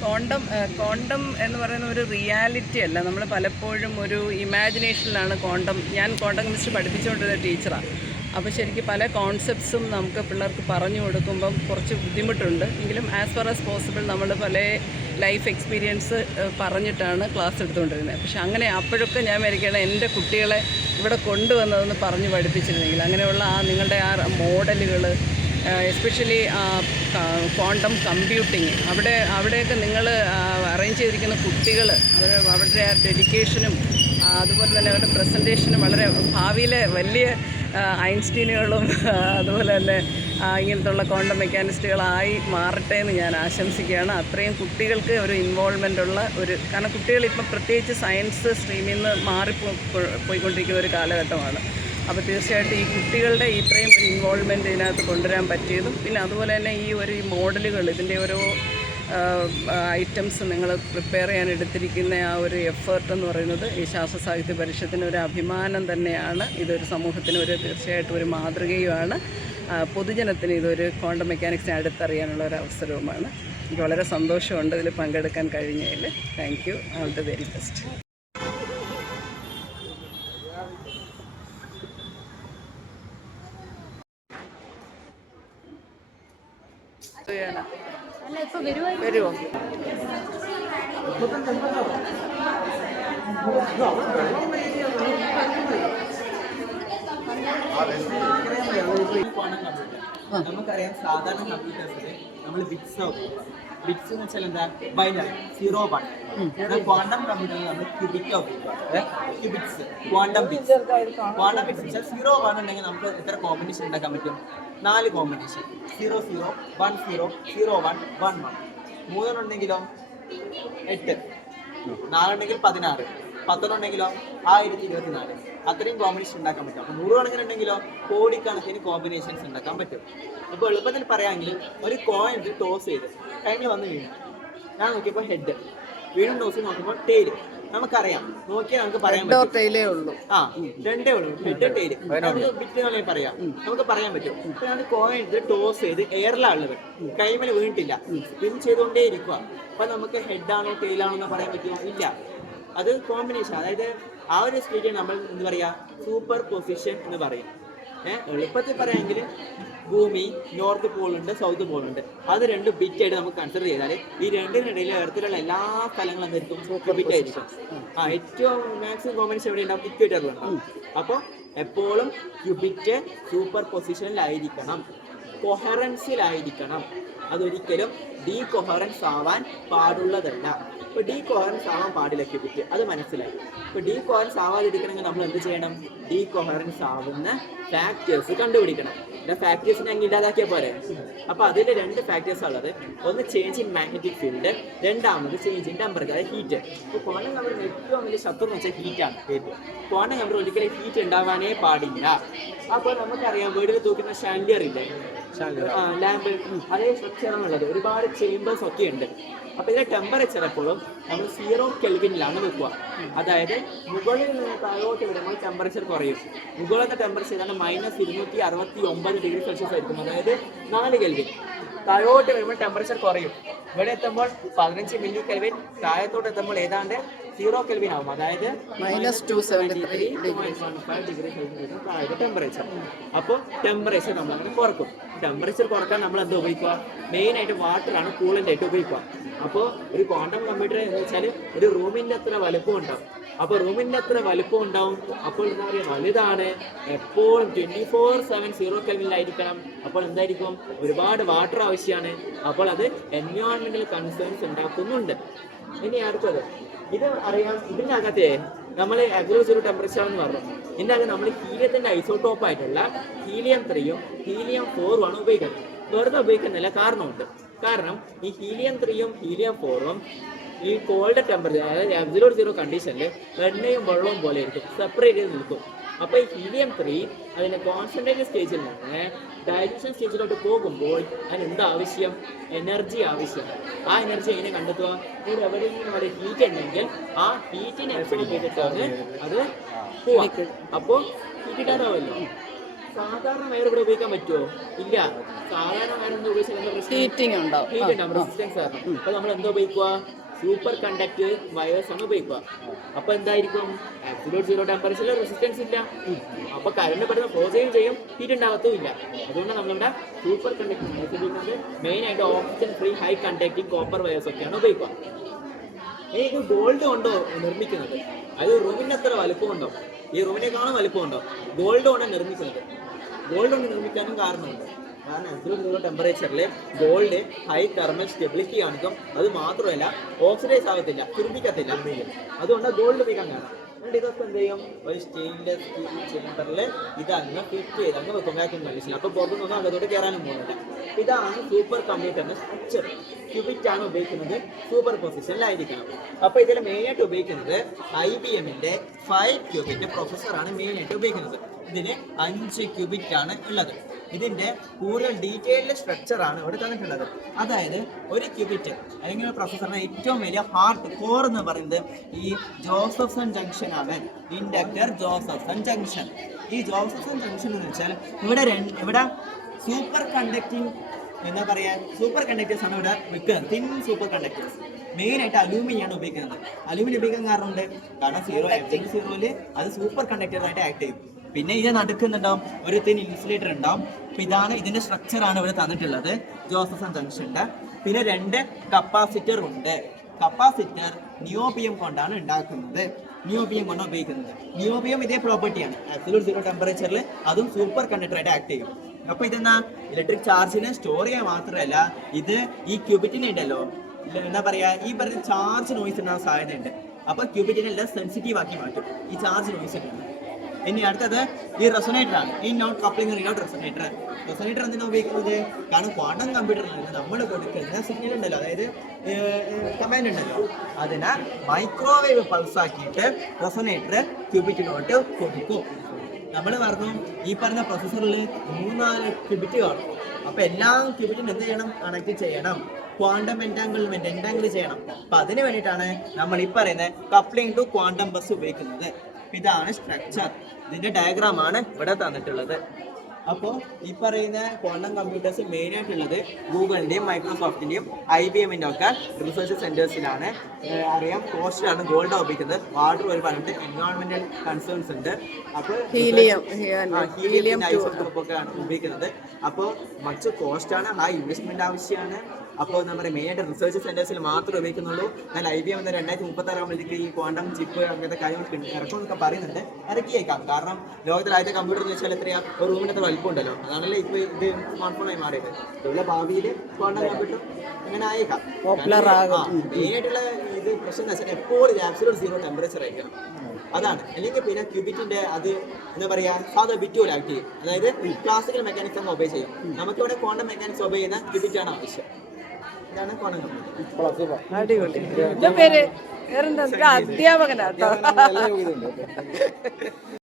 Quantum എന്ന് പറയുന്ന ഒരു റിയാലിറ്റി അല്ല. നമ്മൾ പലപ്പോഴും ഒരു ഇമാജിനേഷനിലാണ് ഞാൻ ക്വാണ്ടം കെമിസ്ട്രി പഠിപ്പിച്ചുകൊണ്ടിരുന്ന ടീച്ചറാണ്. അപ്പോൾ ശരിക്കും പല കോൺസെപ്റ്റ്സും നമുക്ക് പിള്ളേർക്ക് പറഞ്ഞു കൊടുക്കുമ്പം കുറച്ച് ബുദ്ധിമുട്ടുണ്ട്. എങ്കിലും ആസ് ഫാർ ആസ് പോസിബിൾ നമ്മൾ പല ലൈഫ് എക്സ്പീരിയൻസ് പറഞ്ഞിട്ടാണ് ക്ലാസ് എടുത്തുകൊണ്ടിരുന്നത്. പക്ഷെ അപ്പോഴൊക്കെ ഞാൻ വിചാരിക്കുകയാണ് എൻ്റെ കുട്ടികളെ ഇവിടെ കൊണ്ടുവന്നതെന്ന് പറഞ്ഞ് പഠിപ്പിച്ചിരുന്നെങ്കിൽ, അങ്ങനെയുള്ള നിങ്ങളുടെ മോഡലുകൾ, എസ്പെഷ്യലി ക്വാണ്ടം കമ്പ്യൂട്ടിങ്, അവിടെയൊക്കെ നിങ്ങൾ അറേഞ്ച് ചെയ്തിരിക്കുന്ന കുട്ടികൾ അവരുടെ ആ ഡെഡിക്കേഷനും അതുപോലെ തന്നെ അവരുടെ പ്രസൻറ്റേഷനും വളരെ ഭാവിയിലെ വലിയ ഐൻസ്റ്റീനുകളും അതുപോലെ തന്നെ ഇങ്ങനത്തുള്ള ക്വാണ്ടം മെക്കാനിസ്റ്റുകളായി മാറട്ടെ എന്ന് ഞാൻ ആശംസിക്കുകയാണ്. അത്രയും കുട്ടികൾക്ക് ഒരു ഇൻവോൾവ്മെൻ്റുള്ള കാരണം കുട്ടികളിപ്പം പ്രത്യേകിച്ച് സയൻസ് സ്ട്രീമിൽ നിന്ന് പോയിക്കൊണ്ടിരിക്കുന്ന ഒരു കാലഘട്ടമാണ്. അപ്പോൾ തീർച്ചയായിട്ടും ഈ കുട്ടികളുടെ ഇത്രയും ഒരു ഇൻവോൾവ്മെൻറ്റ് ഇതിനകത്ത് കൊണ്ടുവരാൻ പറ്റിയതും, പിന്നെ അതുപോലെ തന്നെ ഈ മോഡലുകൾ, ഇതിൻ്റെ ഓരോ ഐറ്റംസ് നിങ്ങൾ പ്രിപ്പയർ ചെയ്യാൻ എടുത്തിരിക്കുന്ന ആ ഒരു എഫേർട്ട് എന്ന് പറയുന്നത് ഈ ശാസ്ത്ര സാഹിത്യ പരിഷത്തിന് ഒരു അഭിമാനം തന്നെയാണ്. ഇതൊരു സമൂഹത്തിന് തീർച്ചയായിട്ടും ഒരു മാതൃകയുമാണ്. പൊതുജനത്തിന് ഇതൊരു ക്വാണ്ടം മെക്കാനിക്സിനെ അടുത്തറിയാനുള്ള ഒരു അവസരവുമാണ്. എനിക്ക് വളരെ സന്തോഷമുണ്ട് ഇതിൽ പങ്കെടുക്കാൻ കഴിഞ്ഞതിൽ. Thank you. All the very best. വരുമോ? നമുക്കറിയാം സാധാരണ കമ്പ്യൂട്ടേഴ്സിൽ നമ്മൾ ബിറ്റ്സ് നോക്കും. ബിറ്റ്സ് എന്ന് വെച്ചാൽ എന്താ? ബൈനറി 0-1. ക്വാണ്ടം കമ്പ്യൂട്ടറിൽ നമ്മൾ cubit cubits, quantum bits. Quantum bits വെച്ചാൽ 0-1 ഉണ്ടെങ്കിൽ നമുക്ക് എത്ര കോമ്പിനേഷൻ ഉണ്ടാക്കാൻ പറ്റും? 4 കോമ്പിനേഷൻ. 00, 10, 01, 11. 3 ഉണ്ടെങ്കിലോ 8, 4 ഉണ്ടെങ്കിൽ 16, 10 ഉണ്ടെങ്കിലോ 1024. അത്രയും കോമ്പിനേഷൻ ഉണ്ടാക്കാൻ പറ്റും. അപ്പോൾ 100 കണക്കിനുണ്ടെങ്കിലോ കോടിക്കണക്കിന് കോമ്പിനേഷൻസ് ഉണ്ടാക്കാൻ പറ്റും. ഇപ്പോൾ എളുപ്പത്തിൽ പറയാമെങ്കിൽ ഒരു കോയിൻ ടോസ് ചെയ്ത് ടൈമിൽ വന്ന് വീണു. ഞാൻ നോക്കിയപ്പോൾ ഹെഡ്, വീണ്ടും ടോസ് ചെയ്ത് നോക്കുമ്പോൾ ടെയിൽ. നമുക്കറിയാം, നോക്കിയാൽ നമുക്ക് പറയാൻ പറ്റും. 2 ഉള്ളൂ. രണ്ടേ ഉള്ളൂ, ഹെഡ് ടെയിൽ. നമുക്ക് ബിറ്റ് പറയാം, നമുക്ക് പറയാൻ പറ്റും. അപ്പോൾ ഞാൻ കോയിൻ ടോസ് ചെയ്ത് എയറിലാണുള്ളത്, കൈമേൽ വീണിട്ടില്ല, സ്പിൻ ചെയ്തുകൊണ്ടേ ഇരിക്കുക. അപ്പോൾ നമുക്ക് ഹെഡാണോ ടെയിലാണോ എന്ന് പറയാൻ പറ്റുമോ? ഇല്ല. അത് കോമ്പിനേഷൻ, അതായത് ആ ഒരു സ്റ്റേറ്റ് നമ്മൾ എന്താ പറയുക, സൂപ്പർ പൊസിഷൻ എന്ന് പറയും. എളുപ്പത്തിൽ പറയാമെങ്കിൽ ഭൂമി നോർത്ത് പോളുണ്ട്, സൗത്ത് പോളുണ്ട്. അത് 2 ബിറ്റായിട്ട് നമുക്ക് കൺസിഡർ ചെയ്താൽ ഈ രണ്ടിനിടയിൽ എർത്തിലുള്ള എല്ലാ സ്ഥലങ്ങളും എന്തായിരിക്കും? ബിറ്റ് ആയിരിക്കും. ഏറ്റവും മാക്സിമം കോമ്പിനേഷൻ എവിടെ ഉണ്ടാവും? ഇക്വേറ്ററിലുണ്ടാവും. അപ്പോൾ എപ്പോഴും ക്യൂബിറ്റ് സൂപ്പർ പൊസിഷനിലായിരിക്കണം, കൊഹറൻസിലായിരിക്കണം. അതൊരിക്കലും ഡീകൊഹറൻസ് ആവാൻ പാടുള്ളതല്ല. ഇപ്പോൾ ഡീകൊഹറൻസ് ആവാൻ പാടില്ല ക്യൂബിറ്റ്, അത് മനസ്സിലായി. ഇപ്പോൾ ഡീകൊഹറൻസ് ആവാതിരിക്കണമെങ്കിൽ നമ്മൾ എന്ത് ചെയ്യണം? ഡീകൊഹറൻസ് ആവുന്ന ഫാക്ടേഴ്സ് കണ്ടുപിടിക്കണം. ഫാക്ടേഴ്സിനെ അങ്ങ് ഇല്ലാതാക്കിയാൽ പോരെ. അപ്പോൾ അതിൽ 2 ഫാക്ടേഴ്സ് ഉള്ളത്. ഒന്ന് ചേഞ്ച് ഇൻ മാഗ്നറ്റിക് ഫീൽഡ്, രണ്ടാമത് ചേഞ്ച് ഇൻ ടെമ്പറേച്ചർ, അതായത് ഹീറ്റ്. ഇപ്പോൾ ക്വാണ്ടം കമ്പ്യൂട്ടറിന് ഏറ്റവും വലിയ ശത്രു എന്ന് വെച്ചാൽ ഹീറ്റാണ്. ക്വാണ്ടം കമ്പ്യൂട്ടർ ഒരിക്കലും ഹീറ്റ് ഉണ്ടാവാനേ പാടില്ല. അപ്പോൾ നമുക്കറിയാം, വീട്ടിൽ തൂക്കുന്ന ഷാൻഡിയർ ഇല്ലേ, ലാമ്പ്, അതേ സ്ട്രക്ചറാണുള്ളത്. ഒരുപാട് ചേമ്പേഴ്സ് ഒക്കെ ഉണ്ട്. അപ്പോൾ ഇതിന്റെ ടെമ്പറേച്ചർ എപ്പോഴും നമ്മൾ 0 കെൽവിനിലാണ് വെക്കുക. അതായത് മുകളിൽ നിന്ന് താഴോട്ട് വരുമ്പോൾ ടെമ്പറേച്ചർ കുറയും. മുകളിലത്തെ ടെമ്പറേച്ചർ ഏതാണ്ട് -269 ഡിഗ്രി സെൽഷ്യസ് ആയിരിക്കും, അതായത് 4 കെൽവിൻ. താഴോട്ട് വരുമ്പോൾ ടെമ്പറേച്ചർ കുറയും. ഇവിടെ എത്തുമ്പോൾ 15 മില്ലി കെൽവിൻ, താഴത്തോട്ട് എത്തുമ്പോൾ ഏതാണ്ട് 0 കെൽവിൻ ആവും, അതായത് -273 ഡിഗ്രി സെൽഷ്യസ് താഴത്തെ ടെമ്പറേച്ചർ. അപ്പോൾ ടെമ്പറേച്ചർ നമ്മൾ അങ്ങനെ കുറക്കും. ടെമ്പറേച്ചർ കുറക്കാൻ നമ്മൾ എന്താ ഉപയോഗിക്കുക? മെയിനായിട്ട് വാട്ടറാണ് കൂളൻ്റ് ആയിട്ട് ഉപയോഗിക്കുക. അപ്പോൾ ഒരു ക്വാണ്ടം കമ്പ്യൂട്ടർ എന്ന് വെച്ചാൽ ഒരു റൂമിൻ്റെ അത്ര വലുപ്പം ഉണ്ടാവും. അപ്പോൾ റൂമിൻ്റെ അത്ര വലുപ്പം ഉണ്ടാവും. അപ്പോൾ എന്താ പറയുക, വലുതാണ്, എപ്പോഴും 24/7 0 കെൽവിനിലായിരിക്കണം. അപ്പോൾ എന്തായിരിക്കും? ഒരുപാട് വാട്ടർ ആവശ്യമാണ്. അപ്പോൾ അത് എൻവയോൺമെന്റൽ കൺസേൺസ് ഉണ്ടാക്കുന്നുണ്ട്. ഇനി അടുത്തത്, ഇത് അറിയാം, ഇതിൻ്റെ അകത്തെ നമ്മൾ അബ്സല്യൂട്ട് ടെമ്പറേച്ചർ എന്ന് പറഞ്ഞു. ഇതിൻ്റെ അകത്ത് നമ്മൾ ഹീലിയത്തിൻ്റെ ഐസോട്ടോപ്പ് ആയിട്ടുള്ള ഹീലിയം 3ഉം ഹീലിയം 4ഉം ആണ് ഉപയോഗിക്കുന്നത്. വെറുതെ ഉപയോഗിക്കുന്നില്ല, കാരണമുണ്ട്. കാരണം ഈ ഹീലിയം 3ഉം ഹീലിയം 4ഉം ഈ കോൾഡ് ടെമ്പറേച്ചർ, അതായത് അബ്സല്യൂട്ട് 0 കണ്ടീഷനിൽ എണ്ണയും വെള്ളവും പോലെ ആയിരിക്കും, സെപ്പറേറ്റ് ചെയ്ത് നിൽക്കും. അപ്പോൾ ഈ ഹീലിയം 3 അതിൻ്റെ കോൺസെൻട്രേറ്റഡ് സ്റ്റേജിൽ നിന്ന് ഡയലൂഷൻ സ്റ്റേജിലോട്ട് പോകുമ്പോൾ അതിന് എന്താ ആവശ്യം? എനർജി ആവശ്യം. ആ എനർജി എങ്ങനെ കണ്ടെത്തുക? ഇവിടെ എവിടെയെങ്കിലും അവിടെ ഹീറ്റ് ഉണ്ടെങ്കിൽ ആ ഹീറ്റിനെ എക്സ്പ്ലോർ ചെയ്തിട്ടാണ് അത് പോവാം. അപ്പോൾ ഹീറ്റ് ഇടാറാവല്ലോ. സാധാരണ വയർ ഇവിടെ ഉപയോഗിക്കാൻ പറ്റുമോ? ഇല്ല. സാധാരണ വയർ എന്താ ഉപയോഗിച്ചാൽ ഹീറ്റിംഗ് ഉണ്ടാവും. ഹീറ്റ് ഉണ്ടാവും, റെസിസ്റ്റൻസ് കാരണം. അപ്പൊ നമ്മൾ എന്താ ഉപയോഗിക്കുക? സൂപ്പർ കണ്ടക്ടർ വയേഴ്സ് ആണ് ഉപയോഗിക്കുക. അപ്പൊ എന്തായിരിക്കും? ആബ്സല്യൂട്ട് സീറോ ടെമ്പറേച്ചറിൽ റെസിസ്റ്റൻസ് ഇല്ല. അപ്പൊ കറണ്ട് പെട്ടെന്ന് ഫ്ലോ ചെയ്യും, ഹീറ്റ് ഉണ്ടാകത്തും ഇല്ല. അതുകൊണ്ട് നമ്മളുടെ സൂപ്പർ കണ്ടക്ടർ ഉപയോഗിക്കുന്നത് മെയിൻ ആയിട്ട് oxygen free high conducting copper wires ഒക്കെയാണ് ഉപയോഗിക്കുക. ഇത് ഗോൾഡ് കൊണ്ടോ നിർമ്മിക്കുന്നത്? അത് റൂമിന്റെ അത്ര വലുപ്പമുണ്ടോ? ഈ റൂമിനേക്കാളും വലുപ്പമുണ്ടോ? ഗോൾഡ് കൊണ്ടാണ് നിർമ്മിക്കുന്നത്. ഗോൾഡ് കൊണ്ട് നിർമ്മിക്കാനും കാരണമുണ്ട്. കാരണം ആബ്സല്യൂട്ട് സീറോ ടെമ്പറേച്ചറിൽ ഗോൾഡ് ഹൈ തെർമൽ സ്റ്റെബിലിറ്റി കാണിക്കും. അത് മാത്രമല്ല ഓക്സിഡൈസ് ആകത്തില്ല, ചുരുപ്പിക്കത്തില്ല. അതുകൊണ്ട് ഗോൾഡ് ഉപയോഗിക്കാൻ കാരണം. അതുകൊണ്ട് ഇതൊക്കെ എന്ത് ചെയ്യും? ഒരു സ്റ്റെയിൻലെസ് സ്റ്റീൽ ചേമ്പറിൽ ഇതങ്ങ് ഫിറ്റ് ചെയ്ത് അങ്ങ് വെക്കും, വാക്യൂം കണ്ടീഷൻ. അപ്പോൾ പുറത്തുനിന്നൊന്നും അകത്തോട്ട് കയറാനും പോകുന്നില്ല. ഇതാണ് സൂപ്പർ കമ്പ്യൂട്ടറിന്റെ സ്ട്രക്ചർ. ക്യൂബിറ്റ് ആണ് ഉപയോഗിക്കുന്നത്, സൂപ്പർ പൊസിഷനിലായിരിക്കണം. അപ്പോൾ ഇതിൽ മെയിനായിട്ട് ഉപയോഗിക്കുന്നത് IBMന്റെ 5 ക്യൂബിറ്റ് പ്രൊസസ്സറാണ് മെയിനായിട്ട് ഉപയോഗിക്കുന്നത്. ഇതിന് 5 ക്യൂബിറ്റ് ആണ് ഉള്ളത്. ഇതിന്റെ കൂടുതൽ ഡീറ്റെയിൽഡ് സ്ട്രക്ചർ ആണ് ഇവിടെ തന്നിട്ടുള്ളത്. അതായത് ഒരു ക്യൂബിറ്റ് അല്ലെങ്കിൽ ഒരു പ്രൊസസ്സറിന്റെ ഏറ്റവും വലിയ ഹാർട്ട് കോർ എന്ന് പറയുന്നത് ഈ ജോസഫ്സൺ ജംഗ്ഷൻ ആണ്. Inductor Josephson junction. ഈ ജോസഫ്സൺ ജംഗ്ഷൻ എന്ന് വെച്ചാൽ ഇവിടെ സൂപ്പർ കണ്ടക്ടിങ് എന്താ പറയാ, സൂപ്പർ കണ്ടക്ടേഴ്സ് ആണ് ഇവിടെ വെക്കുന്നത്. തിൻ സൂപ്പർ കണ്ടക്ടേഴ്സ് മെയിനായിട്ട് അലൂമിനിയം ആണ് ഉപയോഗിക്കുന്നത്. അലൂമിനിയം ഉപയോഗിക്കാൻ കാരണമുണ്ട്, കാരണം സീറോയില് അത് സൂപ്പർ കണ്ടക്ടറായിട്ട് ആക്ട് ചെയ്യും. പിന്നെ ഇത് നടുക്കുന്നുണ്ടാവും ഒരു തിൻ ഇൻസുലേറ്റർ ഉണ്ടാവും. അപ്പൊ ഇതാണ് ഇതിന്റെ സ്ട്രക്ചർ ആണ് ഇവിടെ തന്നിട്ടുള്ളത് ജോസഫ്സൺ ജംഗ്ഷന്റെ. പിന്നെ 2 കപ്പാസിറ്റർ ഉണ്ട്. കപ്പാസിറ്റർ നിയോബിയം കൊണ്ടാണ് ഉണ്ടാക്കുന്നത്, നിയോബിയം കൊണ്ടാണ് ഉപയോഗിക്കുന്നത്. നിയോബിയം ഇതേ പ്രോപ്പർട്ടിയാണ്, ആബ്സല്യൂട്ട് സീറോ ടെമ്പറേച്ചറിൽ അതും സൂപ്പർ കണ്ടക്ടറായിട്ട് ആക്ട് ചെയ്യും. അപ്പൊ ഇതെന്നാ ഇലക്ട്രിക് ചാർജിനെ സ്റ്റോർ ചെയ്യാൻ മാത്രമല്ല, ഇത് ഈ ക്യൂബിറ്റിനെ ഉണ്ടല്ലോ എന്താ പറയാ, ഈ പറഞ്ഞ ചാർജ് നോയ്സ് ഉണ്ടാകാൻ സാധ്യതയുണ്ട്. അപ്പൊ ക്യൂബിറ്റിനെ എല്ലാം സെൻസിറ്റീവ് ആക്കി മാറ്റും ഈ ചാർജ് നോയ്സ് ഉണ്ട്. ഇനി അടുത്തത് ഈ റെസൊനേറ്റർ ആണ്, ഈ നോട്ട് കപ്ലിംഗ് റിനോട്ട് റെസൊനേറ്റർ. റെസൊനേറ്റർ എന്തിനാണ് ഉപയോഗിക്കുന്നത്? കാരണം ക്വാണ്ടം കമ്പ്യൂട്ടറിൽ നമ്മൾ കൊടുക്കുന്ന സിഗ്നൽ ഉണ്ടല്ലോ, അതായത് കമാൻഡ് ഉണ്ടല്ലോ, അതിനെ മൈക്രോവേവ് പൾസ് ആക്കിയിട്ട് റെസൊനേറ്റർ ക്യൂബിറ്റിലോട്ട് കൊടുക്കും. നമ്മൾ പറഞ്ഞു ഈ പറഞ്ഞ പ്രൊസസ്സറിൽ 3-4 ക്യൂബിറ്റ് കാണും. അപ്പൊ എല്ലാ ക്യൂബിറ്റിനും എന്ത് ചെയ്യണം? കണക്ട് ചെയ്യണം, ക്വാണ്ടം എൻറ്റാങ്കിൾ ചെയ്യണം. അപ്പൊ അതിന് വേണ്ടിയിട്ടാണ് നമ്മൾ ഈ പറയുന്ന കപ്ലിംഗ് ടു ക്വാണ്ടം ബസ് ഉപയോഗിക്കുന്നത്. ഇതാണ് സ്ട്രക്ചർ. ഇതിന്റെ ഡയഗ്രാം ആണ് ഇവിടെ തന്നിട്ടുള്ളത്. അപ്പോൾ ഈ പറയുന്ന ക്വാണ്ടം കമ്പ്യൂട്ടേഴ്സ് മെയിൻ ആയിട്ടുള്ളത് ഗൂഗിളിന്റെയും മൈക്രോസോഫ്റ്റിന്റെയും IBMന്റെ ഒക്കെ റിസർച്ച് സെന്റേഴ്സിലാണ്. അറിയാം, കോസ്റ്റിലാണ് ഗോൾഡ് ഉപയോഗിക്കുന്നത്. വാട്ടർ ഒരു പറഞ്ഞിട്ട് എൻവയോൺമെന്റൽ കൺസേൺസ് ഉണ്ട്. അപ്പോൾ ഹീലിയം ഐസോട്ടോപ്പൊക്കെയാണ് ഉപയോഗിക്കുന്നത്. അപ്പോൾ മച്ച് കോസ്റ്റാണ്, ഹൈ ഇൻവെസ്റ്റ്മെന്റ് ആവശ്യമാണ്. അപ്പോൾ നമ്മുടെ മെയിനായിട്ട് റിസർച്ച് സെന്റേഴ്സിൽ മാത്രമേ ഉപയോഗിക്കുന്നുള്ളൂ. എന്നാൽ IBM 2036 ആകുമ്പോഴത്തേക്ക് ഈ ക്വാണ്ടം ചിപ്പ് അങ്ങനത്തെ കാര്യങ്ങൾ ഇറക്കുമെന്നൊക്കെ പറയുന്നുണ്ട്. ഇറക്കിയേക്കാം, കാരണം ലോകത്തിലെ ആദ്യത്തെ കമ്പ്യൂട്ടർ എന്ന് വെച്ചാൽ എത്രയാ, ഒരു റൂമിനകത്ത് വലിപ്പം ഉണ്ടല്ലോ. അതാണല്ലോ ഇപ്പോൾ ഇത് സ്മാർട്ട് മാറിയത്. അതുപോലെ ഭാവിയിൽ ക്വാണ്ടം കമ്പ്യൂട്ടർ അങ്ങനെ ആയേക്കാം. മെയിനായിട്ടുള്ള ഇത് പ്രശ്നം എന്ന് വെച്ചാൽ എപ്പോഴും ആബ്സല്യൂട്ട് സീറോ ടെമ്പറേച്ചർ ആയിരിക്കണം. അതാണ്. അല്ലെങ്കിൽ പിന്നെ ക്യൂബിറ്റിന്റെ അത് എന്താ പറയാ, സാധാ ബിറ്റ് പോലെ ആക്ട് ചെയ്യും. അതായത് ക്ലാസിക്കൽ മെക്കാനിക്സ് ഒബേ ചെയ്യും. നമുക്കിവിടെ ക്വാണ്ടം മെക്കാനിക്സ് ഒബേ ചെയ്യുന്ന ക്യൂബിറ്റാണ് ആവശ്യം. ഇതാണ് ക്വാണ്ടം കമ്പ്യൂട്ടർ. അടിപൊളി. എന്റെ പേര് വേറെന്താ? അധ്യാപകനാട്ടോ.